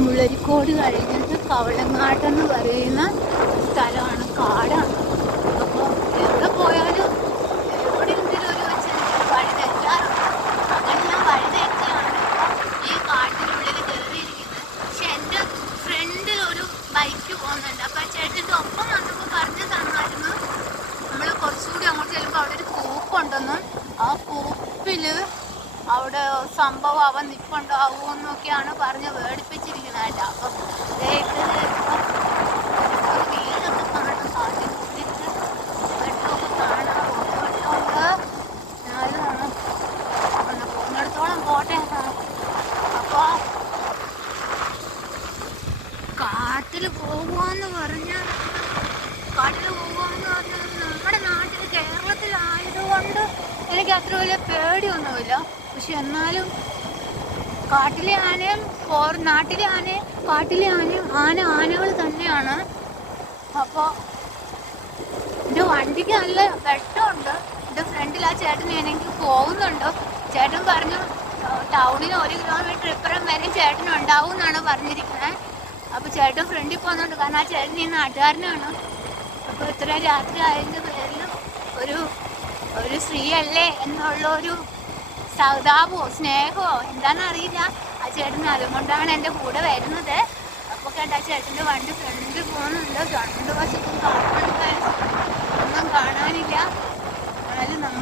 മുള്ളരിക്കോട് കഴിഞ്ഞിട്ട് കവളങ്ങാട്ടെന്ന് പറയുന്ന സ്ഥലമാണ്, കാടാണ്. അപ്പോൾ എവിടെ പോയാലും എവിടെയെങ്കിലും ഒരു വെച്ച് വഴി തെറ്റാറുണ്ട്. അങ്ങനെ ഞാൻ വഴി തെറ്റിയാണ് ഈ കാട്ടിനുള്ളിൽ കയറിയിരിക്കുന്നത്. പക്ഷെ എൻ്റെ ഫ്രണ്ടിൽ ഒരു ബൈക്ക് പോകുന്നുണ്ട്. അപ്പോൾ ചേട്ടൻ്റെ ഒപ്പം വന്നപ്പോൾ പറഞ്ഞു തന്നായിരുന്നു നമ്മൾ കുറച്ചുകൂടി അങ്ങോട്ട് ചെല്ലുമ്പോൾ അവിടെ ഒരു കൂപ്പുണ്ടെന്നും ആ കൂപ്പിൽ അവിടെ സംഭവം അവൻ നിൽപ്പുണ്ടാവുമെന്നൊക്കെയാണ് പറഞ്ഞ് പേടിപ്പിച്ചിരിക്കുന്നതായിട്ട്. അപ്പം വീടൊക്കെ കാണാം, കാട്ടിൽ കുത്തിയിട്ട് വെട്ടമൊക്കെ കാണാം, വെട്ടമുണ്ട്. എന്നാലും പോകുന്നിടത്തോളം പോട്ടെ. അപ്പോൾ കാട്ടിൽ പോകുകയെന്ന് പറഞ്ഞാൽ നമ്മുടെ നാട്ടിൽ കേരളത്തിലായതുകൊണ്ട് എനിക്ക് അത്ര വലിയ പേടിയൊന്നുമില്ല. പക്ഷെ എന്നാലും കാട്ടിലെ ആനയും നാട്ടിലെ ആനയും കാട്ടിലെ ആനയും ആനകൾ തന്നെയാണ്. അപ്പോൾ എൻ്റെ വണ്ടിക്ക് നല്ല വെട്ടമുണ്ട്. എൻ്റെ ഫ്രണ്ടിൽ ആ ചേട്ടൻ എനിക്ക് പോകുന്നുണ്ട്. ചേട്ടൻ പറഞ്ഞു ടൗണിന് 1 കിലോമീറ്റർ ഇപ്പുറം വരെ ചേട്ടൻ ഉണ്ടാവും എന്നാണ് പറഞ്ഞിരിക്കുന്നത്. അപ്പോൾ ചേട്ടൻ ഫ്രണ്ടിൽ പോകുന്നുണ്ട്, കാരണം ആ ചേട്ടൻ ഈ നാട്ടുകാരനാണ്. അപ്പോൾ ഇത്ര രാത്രി ആയതിൻ്റെ പേരിൽ ഒരു സ്ത്രീയല്ലേ എന്നുള്ളൊരു സൗതാപമോ സ്നേഹമോ എന്താണെന്നറിയില്ല ആ ചേട്ടന്, അതുകൊണ്ടാണ് എൻ്റെ കൂടെ വരുന്നത്. അപ്പോൾ കേട്ടോ ആ ചേട്ടൻ്റെ വണ്ടി ഫ്രണ്ടിൽ പോകുന്നുണ്ട്. 2 വശത്തും കാടുണ്ട്, ഒന്നും കാണാനില്ല. എന്നാലും